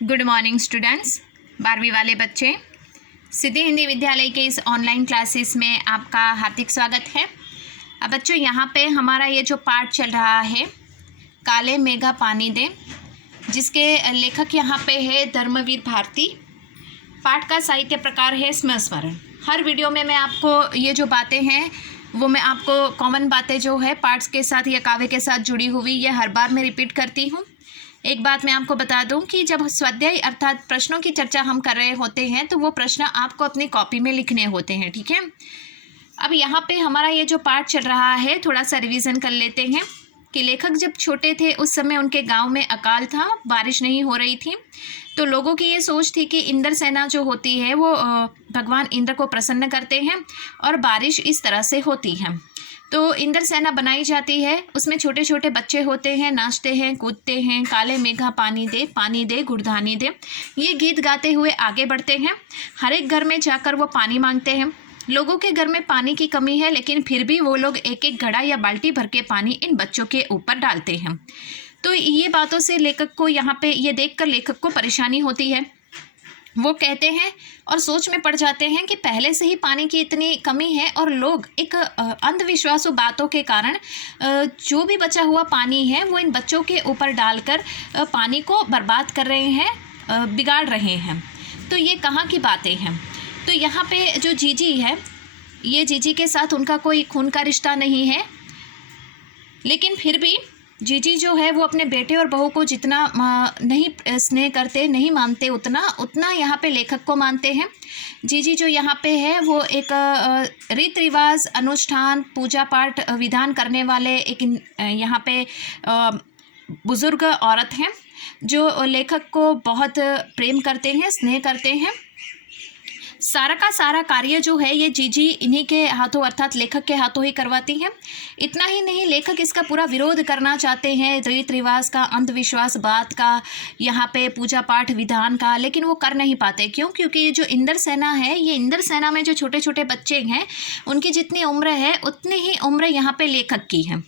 Good morning students. 12वीं वाले बच्चे, सिद्धि हिंदी विद्यालय के इस ऑनलाइन क्लासेस में आपका हार्दिक स्वागत है। अब बच्चों, यहाँ पे हमारा ये जो पाठ चल रहा है काले मेघा पानी दे, जिसके लेखक यहाँ पे है धर्मवीर भारती। पाठ का साहित्य प्रकार है स्मरण। हर वीडियो में मैं आपको ये जो बातें हैं वो मैं आपको कॉमन बातें जो है पाठ्स के साथ या काव्य के साथ जुड़ी हुई ये हर बार मैं रिपीट करती हूँ। एक बात मैं आपको बता दूं कि जब स्वाध्याय अर्थात प्रश्नों की चर्चा हम कर रहे होते हैं तो वो प्रश्न आपको अपनी कॉपी में लिखने होते हैं, ठीक है। अब यहाँ पे हमारा ये जो पाठ चल रहा है थोड़ा सा रिवीजन कर लेते हैं कि लेखक जब छोटे थे उस समय उनके गांव में अकाल था, बारिश नहीं हो रही थी। तो लोगों की ये सोच थी कि इंद्र सेना जो होती है वो भगवान इंद्र को प्रसन्न करते हैं और बारिश इस तरह से होती है। तो इंद्र सेना बनाई जाती है, उसमें छोटे छोटे बच्चे होते हैं, नाचते हैं, कूदते हैं, काले मेघा पानी दे गुड़धानी दे, ये गीत गाते हुए आगे बढ़ते हैं। हर एक घर में जाकर वो पानी मांगते हैं। लोगों के घर में पानी की कमी है, लेकिन फिर भी वो लोग एक एक घड़ा या बाल्टी भर के पानी इन बच्चों के ऊपर डालते हैं। तो ये बातों से लेखक को यहाँ पे ये देखकर लेखक को परेशानी होती है। वो कहते हैं और सोच में पड़ जाते हैं कि पहले से ही पानी की इतनी कमी है और लोग एक अंधविश्वासों बातों के कारण जो भी बचा हुआ पानी है वो इन बच्चों के ऊपर डालकर पानी को बर्बाद कर रहे हैं, बिगाड़ रहे हैं। तो ये कहाँ की बातें हैं। तो यहाँ पे जो जीजी है, ये जीजी के साथ उनका कोई खून का रिश्ता नहीं है, लेकिन फिर भी जीजी जो है वो अपने बेटे और बहू को जितना नहीं स्नेह करते, नहीं मानते, उतना यहाँ पे लेखक को मानते हैं। जीजी जो यहाँ पे है वो एक रीत रिवाज, अनुष्ठान, पूजा पाठ विधान करने वाले एक यहाँ पे बुज़ुर्ग औरत हैं जो लेखक को बहुत प्रेम करते हैं, स्नेह करते हैं। सारा का सारा कार्य जो है ये जीजी इन्हीं के हाथों अर्थात लेखक के हाथों ही करवाती हैं। इतना ही नहीं, लेखक इसका पूरा विरोध करना चाहते हैं, रीत रिवाज का, अंधविश्वास बात का, यहाँ पे पूजा पाठ विधान का, लेकिन वो कर नहीं पाते। क्यों? क्योंकि ये जो इंद्र सेना है, ये इंद्र सेना में जो छोटे छोटे बच्चे हैं उनकी जितनी उम्र है उतनी ही उम्र यहाँ पे लेखक की है।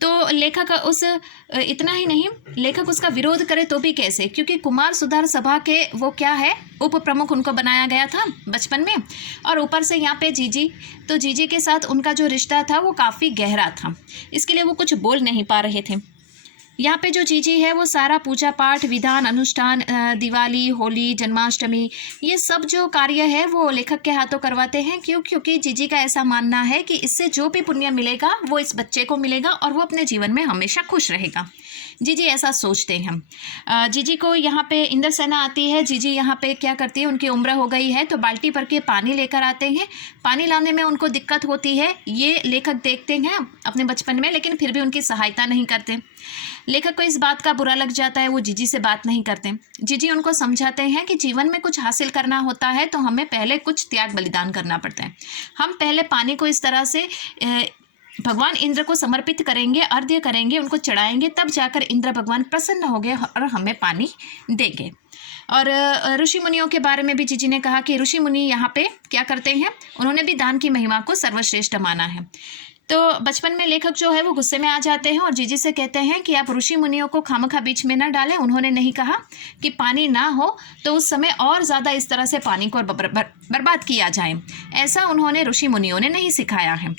तो लेखक इतना ही नहीं, लेखक उसका विरोध करे तो भी कैसे, क्योंकि कुमार सुधार सभा के वो क्या है, उप प्रमुख उनको बनाया गया था बचपन में। और ऊपर से यहाँ पे जीजी, तो जीजी के साथ उनका जो रिश्ता था वो काफ़ी गहरा था, इसके लिए वो कुछ बोल नहीं पा रहे थे। यहाँ पे जो जीजी है वो सारा पूजा पाठ विधान, अनुष्ठान, दिवाली, होली, जन्माष्टमी, ये सब जो कार्य है वो लेखक के हाथों करवाते हैं। क्यों? क्योंकि जीजी का ऐसा मानना है कि इससे जो भी पुण्य मिलेगा वो इस बच्चे को मिलेगा और वो अपने जीवन में हमेशा खुश रहेगा। जीजी ऐसा सोचते हैं। जीजी को यहाँ पे इंद्र सेना आती है। जीजी यहाँ पे क्या करती है, उनकी उम्र हो गई है तो बाल्टी भर के पानी लेकर आते हैं। पानी लाने में उनको दिक्कत होती है, ये लेखक देखते हैं अपने बचपन में, लेकिन फिर भी उनकी सहायता नहीं करते। लेखक को इस बात का बुरा लग जाता है, वो जीजी से बात नहीं करते। जीजी उनको समझाते हैं कि जीवन में कुछ हासिल करना होता है तो हमें पहले कुछ त्याग बलिदान करना पड़ता है। हम पहले पानी को इस तरह से भगवान इंद्र को समर्पित करेंगे, अर्घ्य करेंगे, उनको चढ़ाएंगे, तब जाकर इंद्र भगवान प्रसन्न होंगे और हमें पानी देंगे। और ऋषि मुनियों के बारे में भी जीजी ने कहा कि ऋषि मुनि यहाँ पे क्या करते हैं, उन्होंने भी दान की महिमा को सर्वश्रेष्ठ माना है। तो बचपन में लेखक जो है वो गुस्से में आ जाते हैं और जीजी से कहते हैं कि आप ऋषि मुनियों को खामखा बीच में ना डालें। उन्होंने नहीं कहा कि पानी ना हो तो उस समय और ज़्यादा इस तरह से पानी को बर्बाद किया जाए, ऐसा उन्होंने ऋषि मुनियों ने नहीं सिखाया है।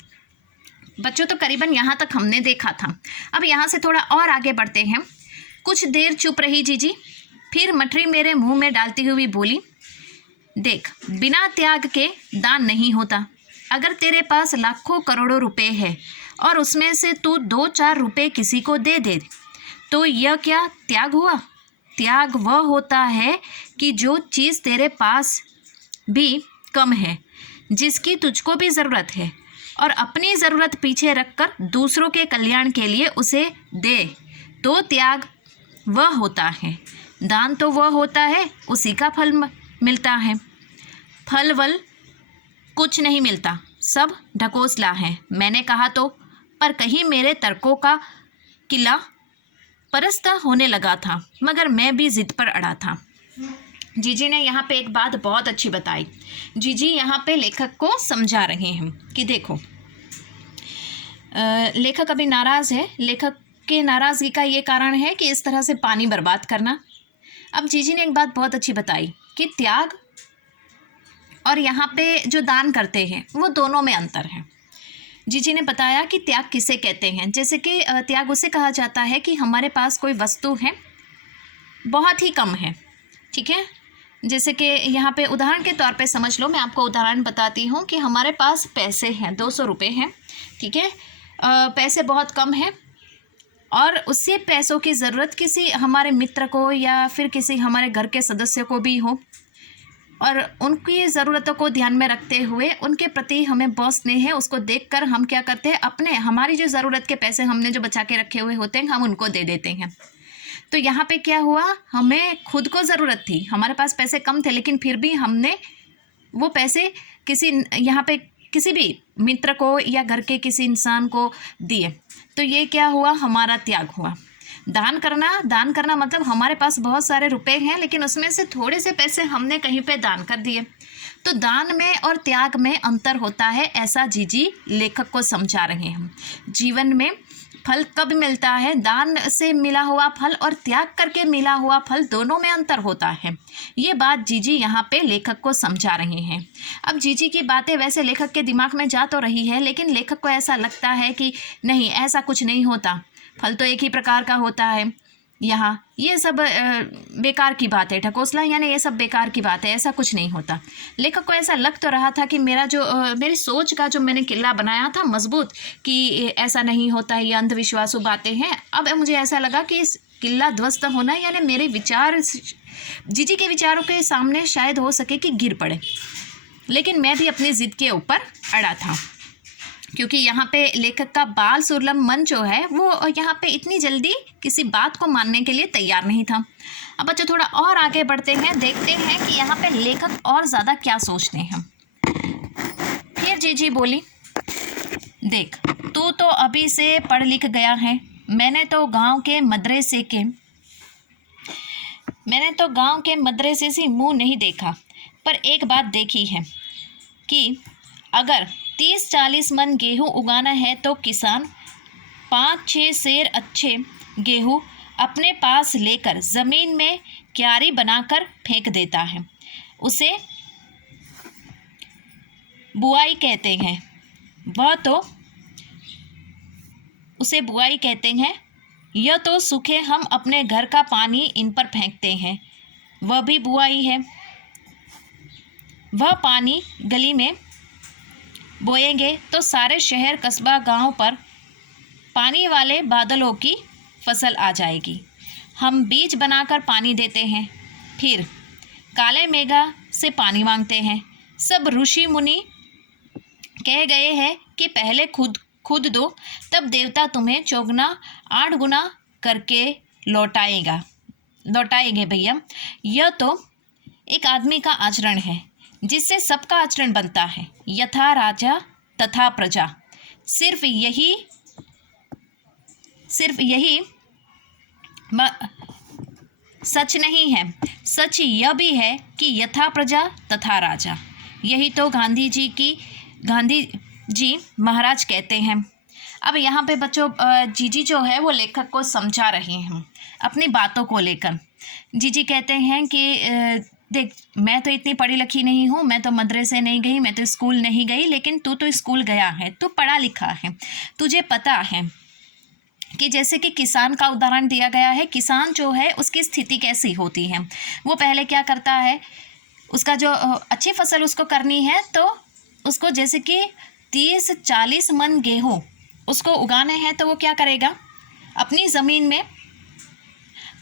बच्चों, तो करीबन यहाँ तक हमने देखा था। अब यहाँ से थोड़ा और आगे बढ़ते हैं। कुछ देर चुप रही जीजी, फिर मटरी मेरे मुंह में डालती हुई बोली, देख, बिना त्याग के दान नहीं होता। अगर तेरे पास लाखों करोड़ों रुपए है और उसमें से तू 2-4 रुपए किसी को दे दे तो यह क्या त्याग हुआ? त्याग वह होता है कि जो चीज़ तेरे पास भी कम है, जिसकी तुझको भी ज़रूरत है, और अपनी ज़रूरत पीछे रखकर दूसरों के कल्याण के लिए उसे दे, तो त्याग वह होता है। दान तो वह होता है, उसी का फल मिलता है। फल वल कुछ नहीं मिलता, सब ढकोसला है। मैंने कहा तो, पर कहीं मेरे तर्कों का किला परस्त होने लगा था, मगर मैं भी जिद पर अड़ा था। जीजी ने यहाँ पे एक बात बहुत अच्छी बताई। जीजी यहाँ पे लेखक को समझा रहे हैं कि देखो, लेखक अभी नाराज़ है। लेखक के नाराज़गी का ये कारण है कि इस तरह से पानी बर्बाद करना। अब जीजी ने एक बात बहुत अच्छी बताई कि त्याग और यहाँ पे जो दान करते हैं वो दोनों में अंतर है। जीजी ने बताया कि त्याग किसे कहते हैं। जैसे कि त्याग उसे कहा जाता है कि हमारे पास कोई वस्तु है, बहुत ही कम है, ठीक है। जैसे कि यहाँ पे उदाहरण के तौर पे समझ लो, मैं आपको उदाहरण बताती हूँ कि हमारे पास पैसे हैं, 200 रुपये हैं, ठीक है। पैसे बहुत कम हैं और उससे पैसों की ज़रूरत किसी हमारे मित्र को या फिर किसी हमारे घर के सदस्य को भी हो, और उनकी ज़रूरतों को ध्यान में रखते हुए उनके प्रति हमें बहुत स्नेह है, उसको देखकर हम क्या करते हैं, अपने हमारी जो ज़रूरत के पैसे हमने जो बचा के रखे हुए होते हैं हम उनको दे देते हैं। तो यहाँ पे क्या हुआ, हमें खुद को ज़रूरत थी, हमारे पास पैसे कम थे, लेकिन फिर भी हमने वो पैसे किसी यहाँ पे किसी भी मित्र को या घर के किसी इंसान को दिए। तो ये क्या हुआ, हमारा त्याग हुआ। दान करना मतलब हमारे पास बहुत सारे रुपए हैं लेकिन उसमें से थोड़े से पैसे हमने कहीं पे दान कर दिए। तो दान में और त्याग में अंतर होता है, ऐसा जीजी लेखक को समझा रहे हैं। जीवन में फल कब मिलता है, दान से मिला हुआ फल और त्याग करके मिला हुआ फल, दोनों में अंतर होता है। ये बात जीजी यहाँ पे लेखक को समझा रहे हैं। अब जीजी की बातें वैसे लेखक के दिमाग में जा तो रही है, लेकिन लेखक को ऐसा लगता है कि नहीं, ऐसा कुछ नहीं होता, फल तो एक ही प्रकार का होता है। यहाँ ये सब बेकार की बात है, ढकोसला यानी ये सब बेकार की बात है, ऐसा कुछ नहीं होता। लेखक को ऐसा लग तो रहा था कि मेरी सोच का जो मैंने किला बनाया था मजबूत, कि ऐसा नहीं होता, ये अंधविश्वासु बातें हैं। अब मुझे ऐसा लगा कि इस किला ध्वस्त होना यानी मेरे विचार जीजी के विचारों के सामने शायद हो सके कि गिर पड़े, लेकिन मैं भी अपनी ज़िद के ऊपर अड़ा था, क्योंकि यहाँ पे लेखक का बाल सुरलम मन जो है वो यहाँ पे इतनी जल्दी किसी बात को मानने के लिए तैयार नहीं था। अब बच्चों थोड़ा और आगे बढ़ते हैं, देखते हैं कि यहाँ पे लेखक और ज़्यादा क्या सोचते हैं। फिर जीजी बोली, देख तू तो अभी से पढ़ लिख गया है, मैंने तो गांव के मदरसे से मुंह नहीं देखा, पर एक बात देखी है कि अगर 30-40 मन गेहूँ उगाना है तो किसान 5-6 सेर अच्छे गेहूँ अपने पास लेकर ज़मीन में क्यारी बनाकर फेंक देता है। उसे बुआई कहते हैं। यह तो सूखे हम अपने घर का पानी इन पर फेंकते हैं, वह भी बुआई है। वह पानी गली में बोएंगे तो सारे शहर कस्बा गांव पर पानी वाले बादलों की फसल आ जाएगी। हम बीज बनाकर पानी देते हैं, फिर काले मेघा से पानी मांगते हैं। सब ऋषि मुनि कह गए हैं कि पहले खुद दो, तब देवता तुम्हें 8 गुना करके लौटाएंगे भैया। यह तो एक आदमी का आचरण है जिससे सबका आचरण बनता है, यथा राजा तथा प्रजा। सिर्फ यही सच नहीं है, सच यह भी है कि यथा प्रजा तथा राजा। यही तो गांधी जी महाराज कहते हैं। अब यहाँ पे बच्चों जीजी जो है वो लेखक को समझा रहे हैं अपनी बातों को लेकर। जीजी कहते हैं कि देख, मैं तो इतनी पढ़ी लिखी नहीं हूँ, मैं तो मदरसे नहीं गई, मैं तो स्कूल नहीं गई, लेकिन तू तो स्कूल गया है, तू पढ़ा लिखा है, तुझे पता है कि जैसे कि किसान का उदाहरण दिया गया है। किसान जो है उसकी स्थिति कैसी होती है, वो पहले क्या करता है, उसका जो अच्छी फसल उसको करनी है तो उसको जैसे कि 30-40 मन गेहूँ उसको उगाने हैं, तो वो क्या करेगा, अपनी ज़मीन में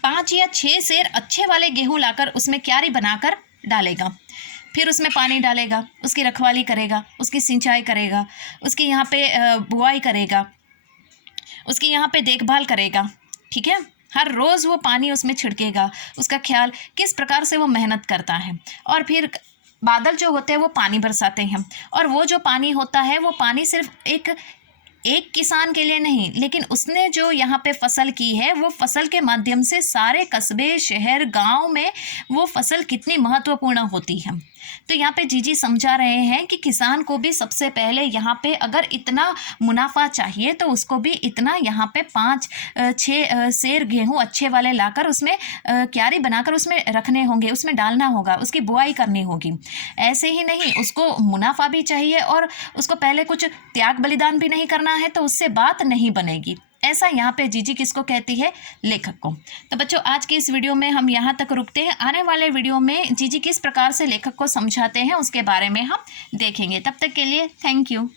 5 या 6 सेर अच्छे वाले गेहूँ लाकर उसमें क्यारी बनाकर डालेगा, फिर उसमें पानी डालेगा, उसकी रखवाली करेगा, उसकी सिंचाई करेगा, उसकी यहाँ पे बुआई करेगा, उसकी यहाँ पे देखभाल करेगा, ठीक है। हर रोज़ वो पानी उसमें छिड़केगा, उसका ख्याल किस प्रकार से वो मेहनत करता है। और फिर बादल जो होते हैं वो पानी बरसाते हैं, और वो जो पानी होता है वो पानी सिर्फ एक एक किसान के लिए नहीं, लेकिन उसने जो यहाँ पे फसल की है वो फसल के माध्यम से सारे कस्बे, शहर, गांव में वो फसल कितनी महत्वपूर्ण होती है। तो यहाँ पे जीजी समझा रहे हैं कि किसान को भी सबसे पहले यहाँ पे अगर इतना मुनाफा चाहिए तो उसको भी इतना यहाँ पे 5-6 सेर गेहूँ अच्छे वाले लाकर उसमें क्यारी बनाकर उसमें रखने होंगे, उसमें डालना होगा, उसकी बुआई करनी होगी। ऐसे ही नहीं, उसको मुनाफा भी चाहिए और उसको पहले कुछ त्याग बलिदान भी नहीं करना है, तो उससे बात नहीं बनेगी। ऐसा यहाँ पे जीजी किसको कहती है? लेखक को। तो बच्चों, आज की इस वीडियो में हम यहाँ तक रुकते हैं। आने वाले वीडियो में जीजी किस प्रकार से लेखक को समझाते हैं उसके बारे में हम देखेंगे। तब तक के लिए थैंक यू।